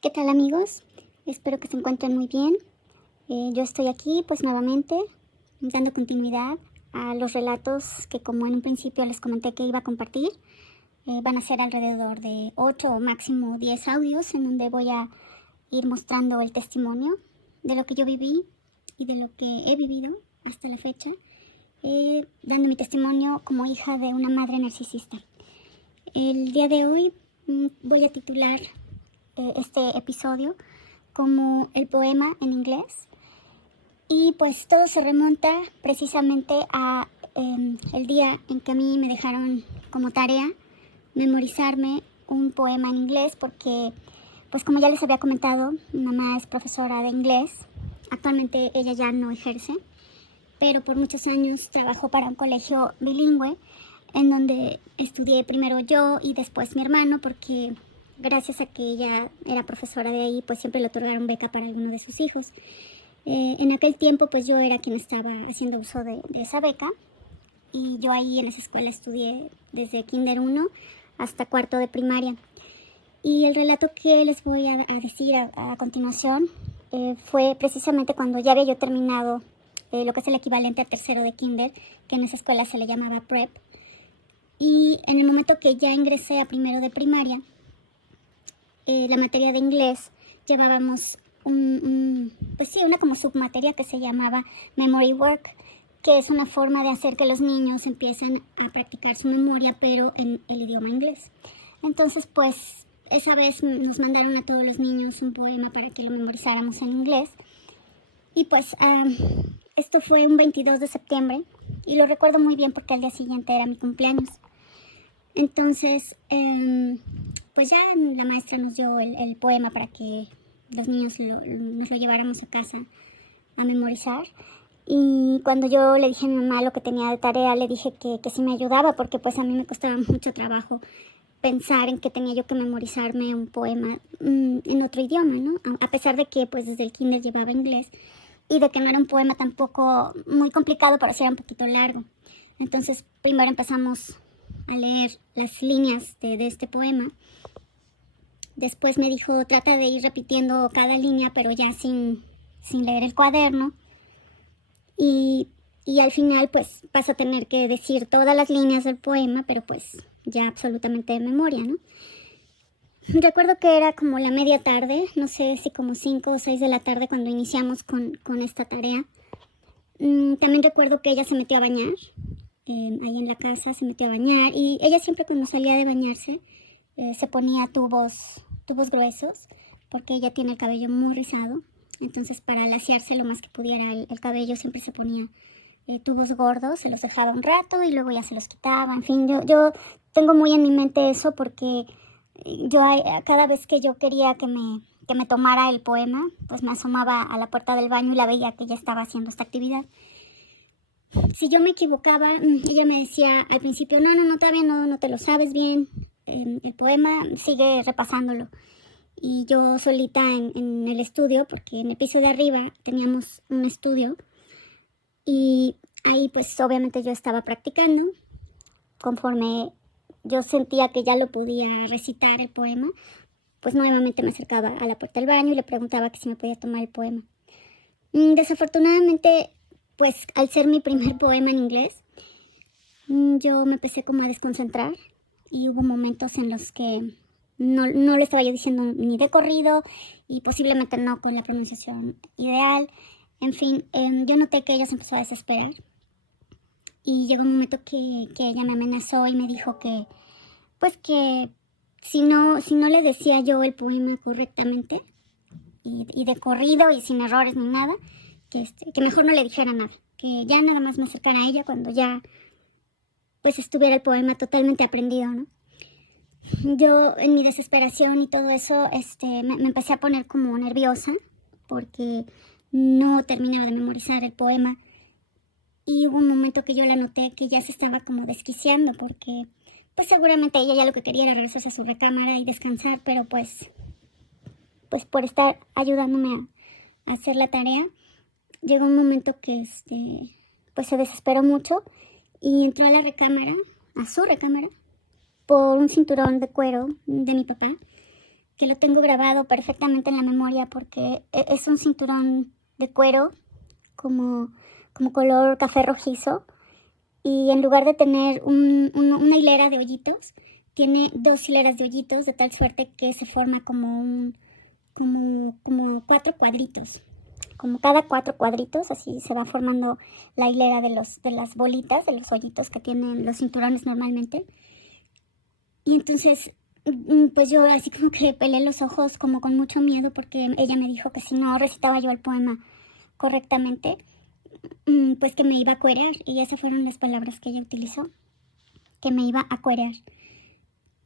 ¿Qué tal, amigos? Espero que se encuentren muy bien. Yo estoy aquí pues nuevamente dando continuidad a los relatos que, como en un principio les comenté que iba a compartir. Van a ser alrededor de 8 o máximo 10 audios en donde voy a ir mostrando el testimonio de lo que yo viví y de lo que he vivido hasta la fecha, dando mi testimonio como hija de una madre narcisista. El día de hoy voy a titular este episodio como el poema en inglés, y pues todo se remonta precisamente a el día en que a mí me dejaron como tarea memorizarme un poema en inglés, porque pues como ya les había comentado, mi mamá es profesora de inglés. Actualmente ella ya no ejerce, pero por muchos años trabajó para un colegio bilingüe en donde estudié primero yo y después mi hermano, porque gracias a que ella era profesora de ahí, pues siempre le otorgaron beca para alguno de sus hijos. En aquel tiempo pues yo era quien estaba haciendo uso de esa beca, y yo ahí en esa escuela estudié desde Kinder 1 hasta cuarto de primaria. Y el relato que les voy a decir a continuación fue precisamente cuando ya había yo terminado lo que es el equivalente a tercero de Kinder, que en esa escuela se le llamaba Prep. Y en el momento que ya ingresé a primero de primaria, la materia de inglés, llevábamos pues sí, una como submateria que se llamaba Memory Work, que es una forma de hacer que los niños empiecen a practicar su memoria, pero en el idioma inglés. Entonces, pues, esa vez nos mandaron a todos los niños un poema para que lo memorizáramos en inglés. Y pues, esto fue un 22 de septiembre, y lo recuerdo muy bien porque al día siguiente era mi cumpleaños. Entonces, pues ya la maestra nos dio el poema para que los niños nos lo lleváramos a casa a memorizar. Y cuando yo le dije a mi mamá lo que tenía de tarea, le dije que sí me ayudaba, porque pues a mí me costaba mucho trabajo pensar en que tenía yo que memorizarme un poema en otro idioma, ¿no? A pesar de que pues desde el kinder llevaba inglés, y de que no era un poema tampoco muy complicado, pero sí era un poquito largo. Entonces primero empezamos a leer las líneas de este poema. Después me dijo, trata de ir repitiendo cada línea, pero ya sin leer el cuaderno. Y al final pues vas a tener que decir todas las líneas del poema, pero pues ya absolutamente de memoria, ¿no? Recuerdo que era como la media tarde, no sé si como 5 o 6 de la tarde cuando iniciamos con esta tarea. También recuerdo que ella se metió a bañar, ahí en la casa se metió a bañar, y ella siempre cuando salía de bañarse se ponía tubos gruesos, porque ella tiene el cabello muy rizado. Entonces para laciarse lo más que pudiera el cabello siempre se ponía tubos gordos, se los dejaba un rato y luego ya se los quitaba. En fin, yo tengo muy en mi mente eso, porque yo cada vez que yo quería que me tomara el poema, pues me asomaba a la puerta del baño y la veía que ella estaba haciendo esta actividad. Si yo me equivocaba, ella me decía al principio, no, todavía no te lo sabes bien, el poema, sigue repasándolo. Y yo solita en el estudio, porque en el piso de arriba teníamos un estudio, y ahí pues obviamente yo estaba practicando. Conforme yo sentía que ya lo podía recitar el poema, pues nuevamente me acercaba a la puerta del baño y le preguntaba que si me podía tomar el poema. Desafortunadamente, pues al ser mi primer poema en inglés, yo me empecé como a desconcentrar, y hubo momentos en los que no lo estaba yo diciendo ni de corrido, y posiblemente no con la pronunciación ideal. En fin, yo noté que ella se empezó a desesperar, y llegó un momento que ella me amenazó y me dijo que, pues que si no le decía yo el poema correctamente y de corrido y sin errores ni nada, que mejor no le dijera nada, que ya nada más me acercara a ella cuando ya pues estuviera el poema totalmente aprendido, ¿no? Yo en mi desesperación y todo eso, me empecé a poner como nerviosa, porque no terminaba de memorizar el poema, y hubo un momento que yo la noté que ya se estaba como desquiciando, porque pues seguramente ella ya lo que quería era regresarse a su recámara y descansar, pero pues por estar ayudándome a hacer la tarea, llegó un momento que pues se desesperó mucho y entró a la recámara, a su recámara, por un cinturón de cuero de mi papá, que lo tengo grabado perfectamente en la memoria porque es un cinturón de cuero como color café rojizo, y en lugar de tener una hilera de hoyitos, tiene 2 hileras de hoyitos, de tal suerte que se forma como 4 cuadritos. Como cada 4 cuadritos, así se va formando la hilera de las bolitas, de los hoyitos que tienen los cinturones normalmente. Y entonces, pues yo así como que pelé los ojos como con mucho miedo, porque ella me dijo que si no recitaba yo el poema correctamente, pues que me iba a cuerear. Y esas fueron las palabras que ella utilizó, que me iba a cuerear.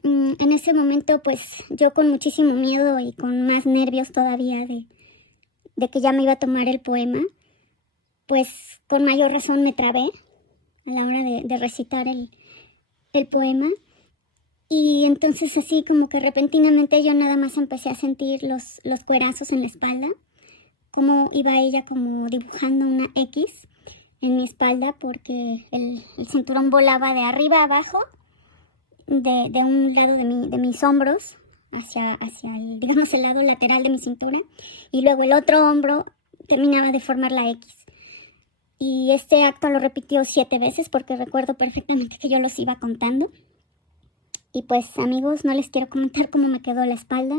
En ese momento, pues yo con muchísimo miedo y con más nervios todavía de que ya me iba a tomar el poema, pues con mayor razón me trabé a la hora de recitar el poema. Y entonces así como que repentinamente yo nada más empecé a sentir los cuerazos en la espalda, como iba ella como dibujando una X en mi espalda, porque el cinturón volaba de arriba a abajo, de un lado de mis hombros hacia el, digamos, el lado lateral de mi cintura, y luego el otro hombro terminaba de formar la X. Y este acto lo repitió 7 veces porque recuerdo perfectamente que yo los iba contando. Y pues amigos, no les quiero comentar cómo me quedó la espalda.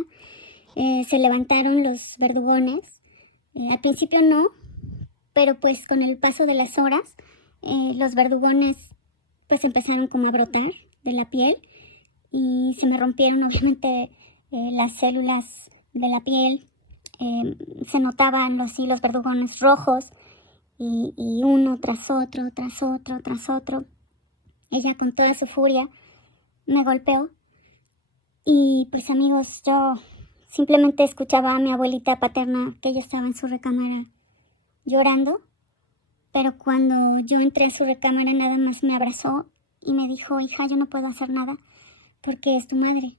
Se levantaron los verdugones. Al principio no, pero pues con el paso de las horas, los verdugones pues empezaron como a brotar de la piel y se me rompieron obviamente las células de la piel. Se notaban los hilos verdugones rojos y uno tras otro, tras otro, tras otro. Ella con toda su furia me golpeó y pues amigos, yo simplemente escuchaba a mi abuelita paterna, que ella estaba en su recámara llorando, pero cuando yo entré a su recámara nada más me abrazó y me dijo: hija, yo no puedo hacer nada porque es tu madre.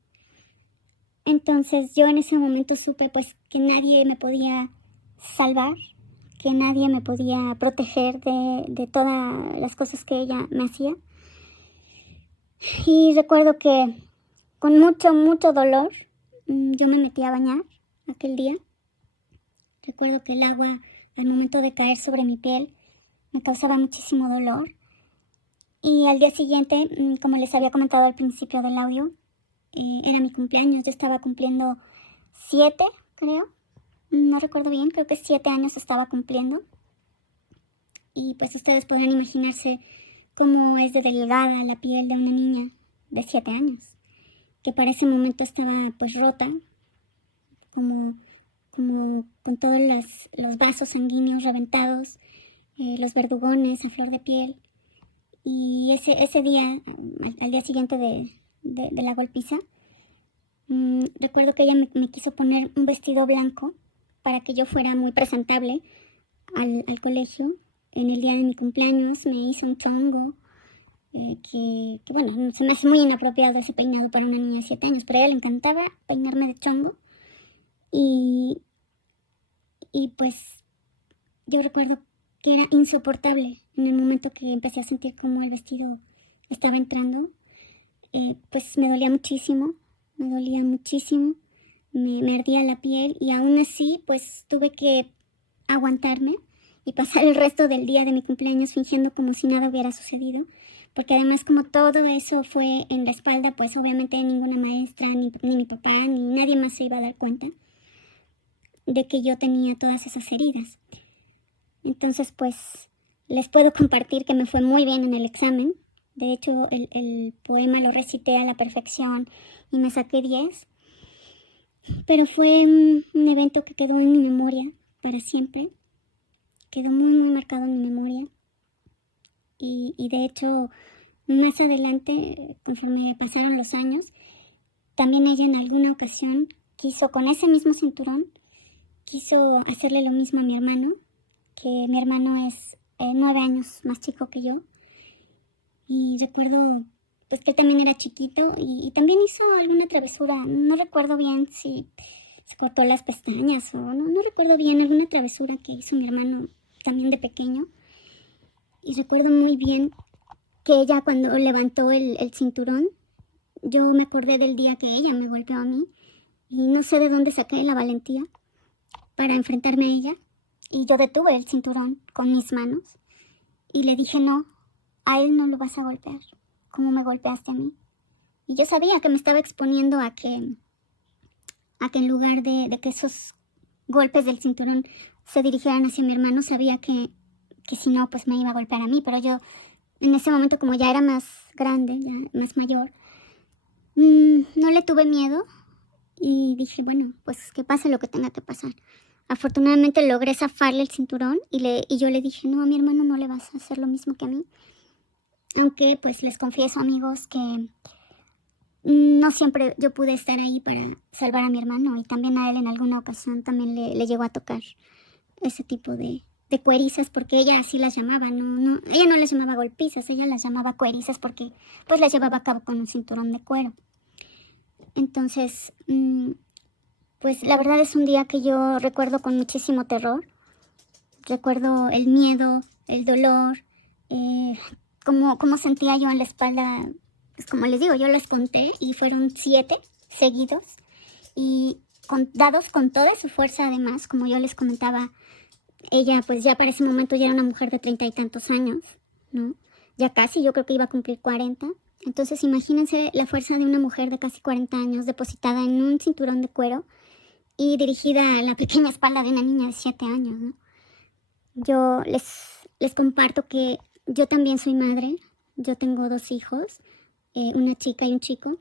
Entonces yo en ese momento supe pues que nadie me podía salvar, que nadie me podía proteger de todas las cosas que ella me hacía. Y recuerdo que con mucho dolor yo me metí a bañar aquel día. Recuerdo que el agua al momento de caer sobre mi piel me causaba muchísimo dolor. Y al día siguiente, como les había comentado al principio del audio, era mi cumpleaños. Yo estaba cumpliendo 7, creo. No recuerdo bien, creo que 7 años estaba cumpliendo. Y pues ustedes podrán imaginarse cómo es de delgada la piel de una niña de 7 años, que para ese momento estaba pues rota, como con todos los vasos sanguíneos reventados, los verdugones a flor de piel. Y ese día, al día siguiente de la golpiza, recuerdo que ella me quiso poner un vestido blanco para que yo fuera muy presentable al colegio. En el día de mi cumpleaños me hizo un chongo, que bueno, se me hace muy inapropiado ese peinado para una niña de 7 años, pero a ella le encantaba peinarme de chongo. Y pues yo recuerdo que era insoportable en el momento que empecé a sentir cómo el vestido estaba entrando. Pues me dolía muchísimo, me ardía la piel, y aún así pues tuve que aguantarme y pasar el resto del día de mi cumpleaños fingiendo como si nada hubiera sucedido, porque además como todo eso fue en la espalda, pues obviamente ninguna maestra, ni mi papá, ni nadie más se iba a dar cuenta de que yo tenía todas esas heridas. Entonces pues les puedo compartir que me fue muy bien en el examen. De hecho el poema lo recité a la perfección y me saqué 10. Pero fue un evento que quedó en mi memoria para siempre. Quedó muy marcado en mi memoria. Y de hecho, más adelante, conforme pasaron los años, también ella en alguna ocasión quiso, con ese mismo cinturón, quiso hacerle lo mismo a mi hermano, que mi hermano es 9 años más chico que yo. Y recuerdo pues que él también era chiquito y también hizo alguna travesura. No recuerdo bien si se cortó las pestañas o no recuerdo bien, alguna travesura que hizo mi hermano también de pequeño. Y recuerdo muy bien que ella, cuando levantó el cinturón, yo me acordé del día que ella me golpeó a mí y no sé de dónde saqué la valentía para enfrentarme a ella. Y yo detuve el cinturón con mis manos y le dije, no, a él no lo vas a golpear, como me golpeaste a mí. Y yo sabía que me estaba exponiendo a que en lugar de que esos golpes del cinturón se dirigieran hacia mi hermano, sabía que si no, pues me iba a golpear a mí. Pero yo, en ese momento, como ya era más grande, ya más mayor, no le tuve miedo y dije, bueno, pues que pase lo que tenga que pasar. Afortunadamente logré zafarle el cinturón y yo le dije, no, a mi hermano no le vas a hacer lo mismo que a mí. Aunque pues les confieso, amigos, que no siempre yo pude estar ahí para salvar a mi hermano, y también a él en alguna ocasión también le llegó a tocar ese tipo de cuerizas, porque ella así las llamaba, ella no las llamaba golpizas, ella las llamaba cuerizas porque pues las llevaba a cabo con un cinturón de cuero. Entonces, pues la verdad es un día que yo recuerdo con muchísimo terror. Recuerdo el miedo, el dolor, cómo sentía yo en la espalda. Pues como les digo, yo las conté y fueron 7 seguidos y dados con toda su fuerza. Además, como yo les comentaba, ella pues ya para ese momento ya era una mujer de 30 y tantos años, ¿no? Ya casi, yo creo que iba a cumplir 40. Entonces imagínense la fuerza de una mujer de casi 40 años depositada en un cinturón de cuero y dirigida a la pequeña espalda de una niña de 7 años, ¿no? Yo les comparto que yo también soy madre. Yo tengo 2 hijos, una chica y un chico,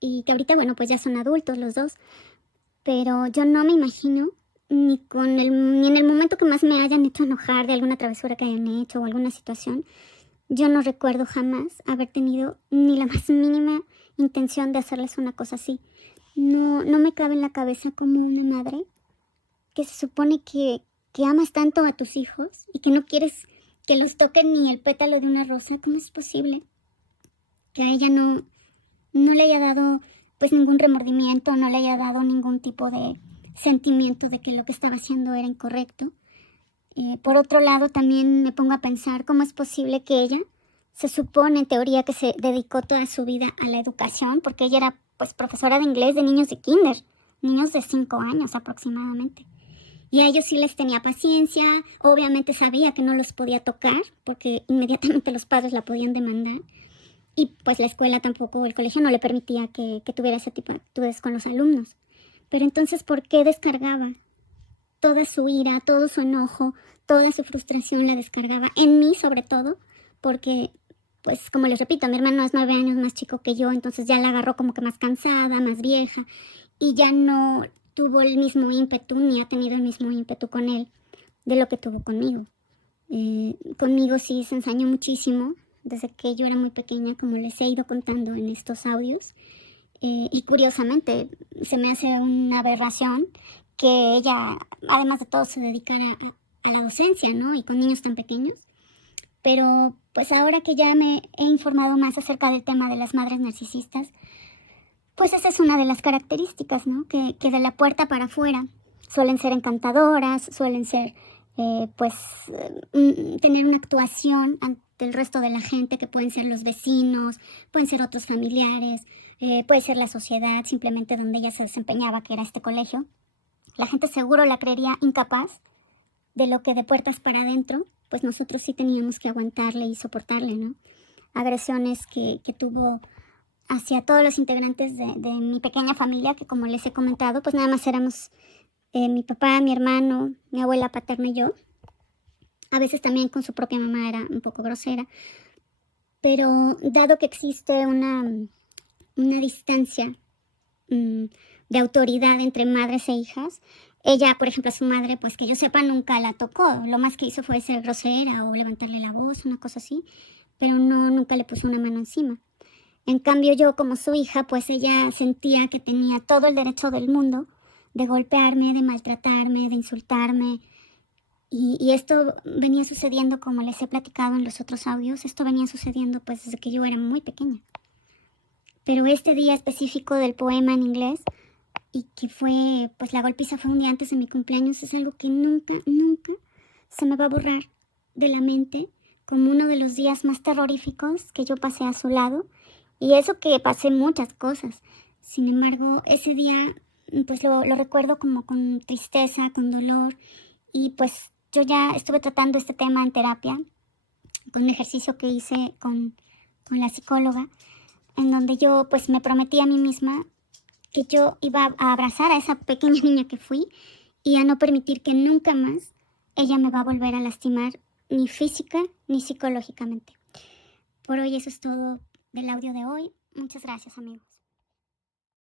y que ahorita, bueno, pues ya son adultos los dos, pero yo no me imagino ni en el momento que más me hayan hecho enojar de alguna travesura que hayan hecho o alguna situación. Yo no recuerdo jamás haber tenido ni la más mínima intención de hacerles una cosa así. No me cabe en la cabeza como una madre que se supone que amas tanto a tus hijos y que no quieres que los toquen ni el pétalo de una rosa. ¿Cómo es posible que a ella no le haya dado pues ningún remordimiento, no le haya dado ningún tipo de sentimiento de que lo que estaba haciendo era incorrecto? Por otro lado, también me pongo a pensar cómo es posible que ella, se supone en teoría que se dedicó toda su vida a la educación, porque ella era pues profesora de inglés de niños de kinder, niños de 5 años aproximadamente. Y a ellos sí les tenía paciencia, obviamente sabía que no los podía tocar, porque inmediatamente los padres la podían demandar. Y pues la escuela tampoco, el colegio no le permitía que tuviera ese tipo de actitudes con los alumnos. Pero entonces, ¿por qué descargaba toda su ira, todo su enojo, toda su frustración? La descargaba en mí, sobre todo, porque, pues como les repito, mi hermano es 9 años más chico que yo, entonces ya la agarró como que más cansada, más vieja, y ya no tuvo el mismo ímpetu, ni ha tenido el mismo ímpetu con él de lo que tuvo conmigo. Conmigo sí se ensañó muchísimo desde que yo era muy pequeña, como les he ido contando en estos audios. Y curiosamente se me hace una aberración que ella, además de todo, se dedicara a la docencia, ¿no? Y con niños tan pequeños. Pero pues ahora que ya me he informado más acerca del tema de las madres narcisistas, pues esa es una de las características, ¿no? Que de la puerta para afuera suelen ser encantadoras, suelen ser, tener una actuación ante el resto de la gente, que pueden ser los vecinos, pueden ser otros familiares, puede ser la sociedad, simplemente donde ella se desempeñaba, que era este colegio. La gente seguro la creería incapaz de lo que de puertas para adentro, pues nosotros sí teníamos que aguantarle y soportarle, ¿no? Agresiones que tuvo hacia todos los integrantes de mi pequeña familia, que como les he comentado, pues nada más éramos mi papá, mi hermano, mi abuela paterna y yo. A veces también con su propia mamá era un poco grosera, pero dado que existe una distancia de autoridad entre madres e hijas, ella, por ejemplo, a su madre, pues que yo sepa, nunca la tocó. Lo más que hizo fue ser grosera o levantarle la voz, una cosa así, pero nunca le puso una mano encima. En cambio, yo como su hija, pues ella sentía que tenía todo el derecho del mundo de golpearme, de maltratarme, de insultarme. Y esto venía sucediendo, como les he platicado en los otros audios, esto venía sucediendo pues desde que yo era muy pequeña. Pero este día específico del poema en inglés, y que fue, pues la golpiza fue un día antes de mi cumpleaños, es algo que nunca se me va a borrar de la mente, como uno de los días más terroríficos que yo pasé a su lado. Y eso que pasé muchas cosas. Sin embargo, ese día pues lo recuerdo como con tristeza, con dolor. Y pues yo ya estuve tratando este tema en terapia, con un ejercicio que hice con la psicóloga, en donde yo pues me prometí a mí misma que yo iba a abrazar a esa pequeña niña que fui y a no permitir que nunca más ella me va a volver a lastimar, ni física ni psicológicamente. Por hoy eso es todo del audio de hoy. Muchas gracias, amigo.